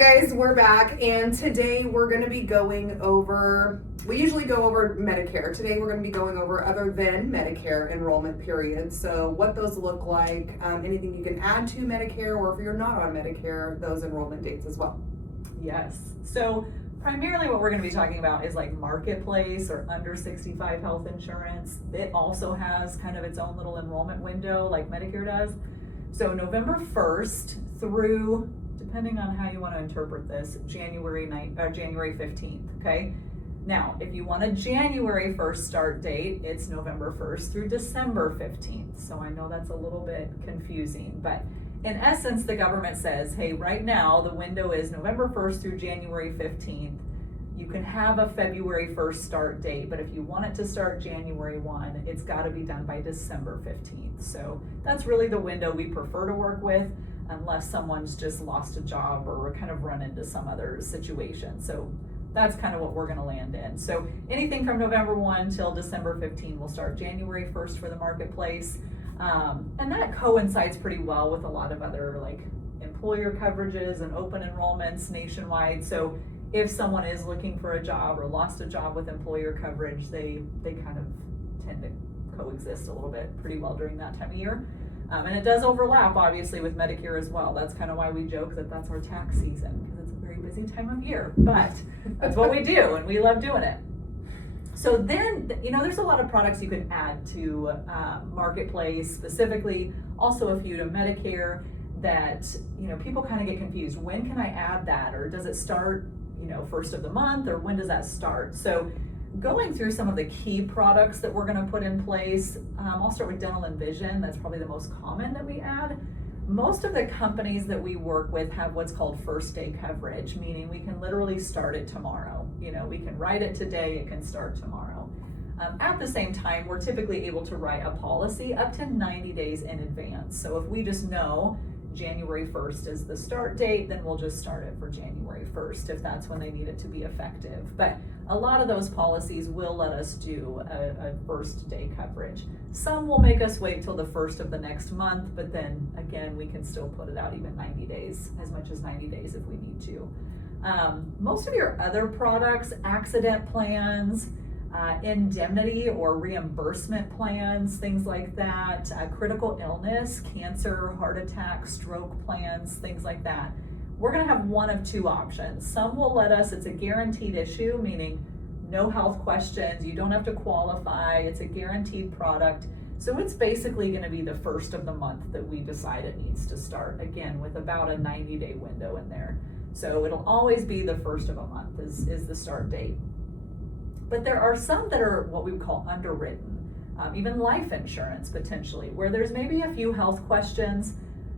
guys, we're back, and today we're going to be going over, we usually go over Medicare. Today we're going to be going over other than Medicare enrollment periods. So what those look like, anything you can add to Medicare, or if you're not on Medicare, those enrollment dates as well. Yes, so primarily what we're going to be talking about is like marketplace or under 65 health insurance. It also has kind of its own little enrollment window like Medicare does. So November 1st through, depending on how you want to interpret this, January 15th, okay? Now, if you want a January 1st start date, it's November 1st through December 15th. So I know that's a little bit confusing, but in essence, the government says, hey, right now the window is November 1st through January 15th. You can have a February 1st start date, but if you want it to start January 1, it's got to be done by December 15th. So that's really the window we prefer to work with, unless someone's just lost a job or we're kind of run into some other situation. So that's kind of what we're going to land in. So anything from November 1 till December 15 will start January 1st for the marketplace. And that coincides pretty well with a lot of other like employer coverages and open enrollments nationwide. So if someone is looking for a job or lost a job with employer coverage, they kind of tend to coexist a little bit pretty well during that time of year. And it does overlap obviously with Medicare as well. That's kind of why we joke that that's our tax season, because it's a very busy time of year, but that's what we do and we love doing it. So then, you know, there's a lot of products you can add to Marketplace, specifically also a few to Medicare that, you know, people kind of get confused. When can I add that? Or does it start, you know, first of the month, or when does that start? So going through some of the key products that we're going to put in place, I'll start with dental and vision. That's probably the most common that we add. Most of the companies that we work with have what's called first day coverage, meaning we can literally start it tomorrow. You know, we can write it today, it can start tomorrow. At the same time, we're typically able to write a policy up to 90 days in advance. So if we just know January 1st is the start date, then we'll just start it for January 1st if that's when they need it to be effective. But a lot of those policies will let us do a first day coverage. Some will make us wait till the first of the next month, but then again, we can still put it out even 90 days, as much as 90 days if we need to. Most of your other products, accident plans, indemnity or reimbursement plans, things like that, critical illness, cancer, heart attack, stroke plans, things like that. We're going to have one of two options. Some will let us, it's a guaranteed issue, meaning no health questions, you don't have to qualify, it's a guaranteed product. So it's basically going to be the first of the month that we decide it needs to start, again, with about a 90-day window in there. So it'll always be the first of a month is the start date. But there are some that are what we would call underwritten, even life insurance potentially, where there's maybe a few health questions,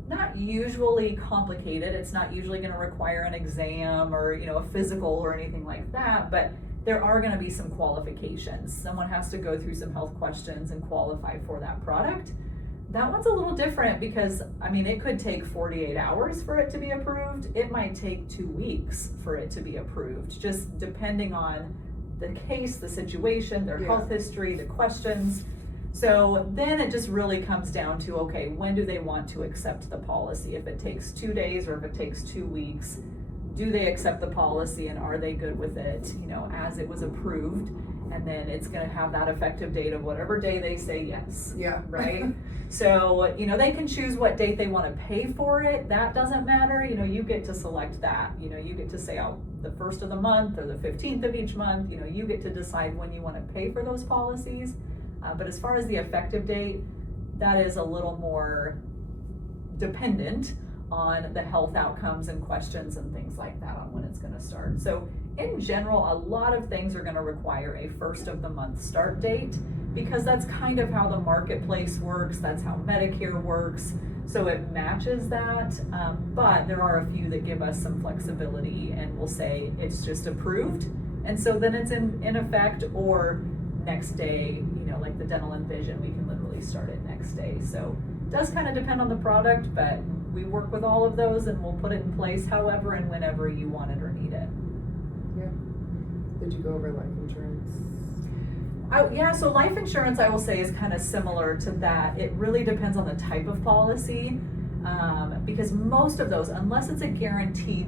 not usually complicated. It's not usually going to require an exam or, you know, a physical or anything like that, but there are going to be some qualifications. Someone has to go through some health questions and qualify for that product. That one's a little different because, I mean, it could take 48 hours for it to be approved. It might take 2 weeks for it to be approved, just depending on the case, the situation, their health history, the questions. So then it just really comes down to, okay, when do they want to accept the policy? If it takes 2 days or if it takes 2 weeks, do they accept the policy and are they good with it, you know, as it was approved? And then it's going to have that effective date of whatever day they say yes. Yeah. Right? So, you know, they can choose what date they want to pay for it. That doesn't matter. You know, you get to select that. You know, you get to say, oh, the first of the month or the 15th of each month, you know, you get to decide when you want to pay for those policies. But as far as the effective date, that is a little more dependent on the health outcomes and questions and things like that on when it's going to start. So in general, a lot of things are going to require a first of the month start date because that's kind of how the marketplace works. That's how Medicare works. So it matches that, but there are a few that give us some flexibility and will say it's just approved. And so then it's in effect, or next day, you know, like the dental and vision, we can literally start it next day. So it does kind of depend on the product, but we work with all of those and we'll put it in place however and whenever you want it or need it. Yeah. Did you go over life insurance? Yeah, so life insurance, I will say, is kind of similar to that. It really depends on the type of policy, because most of those, unless it's a guaranteed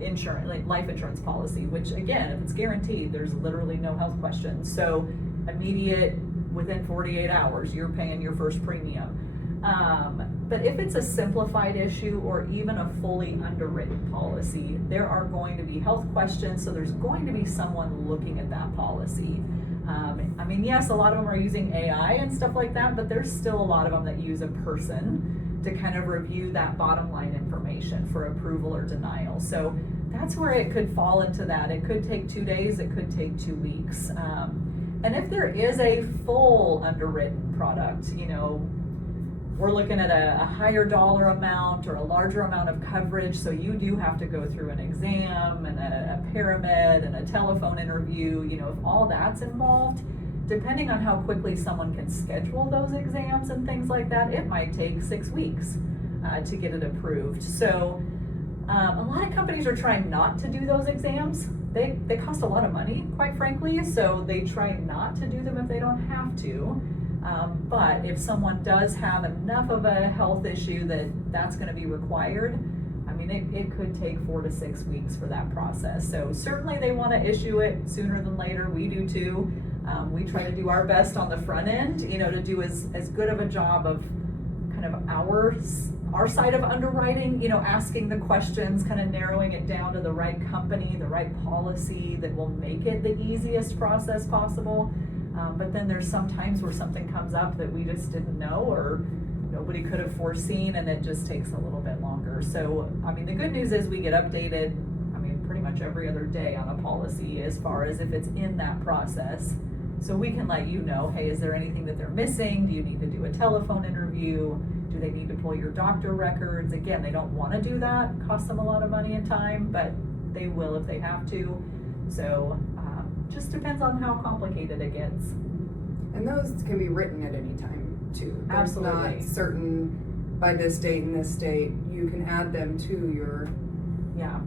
insurance, like life insurance policy, which again, if it's guaranteed, there's literally no health questions. So immediate, within 48 hours, you're paying your first premium. But if it's a simplified issue or even a fully underwritten policy, there are going to be health questions, so there's going to be someone looking at that policy. I mean, yes, a lot of them are using AI and stuff like that, but there's still a lot of them that use a person to kind of review that bottom line information for approval or denial. So that's where it could fall into that. It could take 2 days, it could take 2 weeks. And if there is a full underwritten product, you know, we're looking at a higher dollar amount or a larger amount of coverage, so you do have to go through an exam and a paramed and a telephone interview. You know, if all that's involved, depending on how quickly someone can schedule those exams and things like that, it might take 6 weeks to get it approved. So a lot of companies are trying not to do those exams. They cost a lot of money, quite frankly, so they try not to do them if they don't have to. But if someone does have enough of a health issue that's going to be required, I mean, it could take 4 to 6 weeks for that process. So certainly they want to issue it sooner than later. We do too. We try to do our best on the front end, you know, to do as good of a job of kind of our side of underwriting, you know, asking the questions, kind of narrowing it down to the right company, the right policy that will make it the easiest process possible. But then there's some times where something comes up that we just didn't know or nobody could have foreseen, and it just takes a little bit longer. So, I mean, the good news is we get updated, I mean, pretty much every other day on a policy as far as if it's in that process. So we can let you know, hey, is there anything that they're missing? Do you need to do a telephone interview? Do they need to pull your doctor records? Again, they don't want to do that. It costs them a lot of money and time, but they will if they have to. So just depends on how complicated it gets. And those can be written at any time too. There's Absolutely. not certain by this date and this date. You can add them to your. Yeah,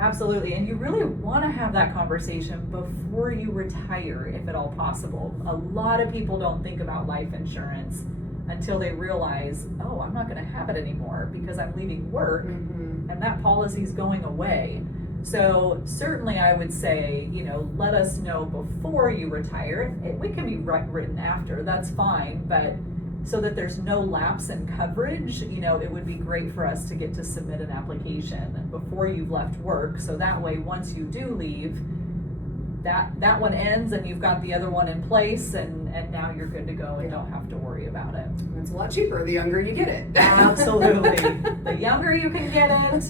absolutely. And you really want to have that conversation before you retire, if at all possible. A lot of people don't think about life insurance until they realize, oh, I'm not going to have it anymore because I'm leaving work and that policy is going away. So certainly I would say, you know, let us know before you retire. We can be written after, that's fine, but so that there's no lapse in coverage, you know, it would be great for us to get to submit an application before you've left work. So that way, once you do leave, that one ends and you've got the other one in place, and now you're good to go and don't have to worry about it. It's a lot cheaper the younger you get it. Absolutely. The younger you can get it,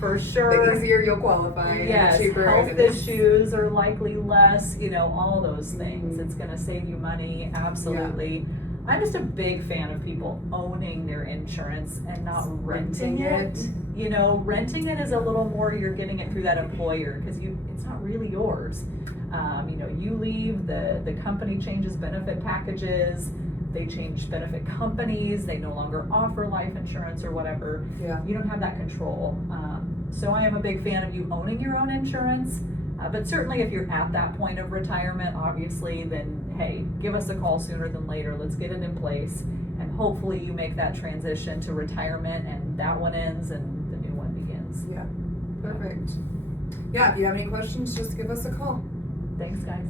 for sure. The easier you'll qualify. Yes, the cheaper health it is. issues are likely less, you know, all those things. It's going to save you money, absolutely. Yeah. I'm just a big fan of people owning their insurance and not renting it. You know, renting it is a little more, you're getting it through that employer because it's not really yours. You know, you leave, the company changes benefit packages, they change benefit companies, they no longer offer life insurance or whatever. Yeah. You don't have that control. So I am a big fan of you owning your own insurance. But certainly if you're at that point of retirement, obviously, then hey, give us a call sooner than later. Let's get it in place. And hopefully you make that transition to retirement and that one ends and the new one begins. Yeah, perfect. Yeah, if you have any questions, just give us a call. Thanks, guys.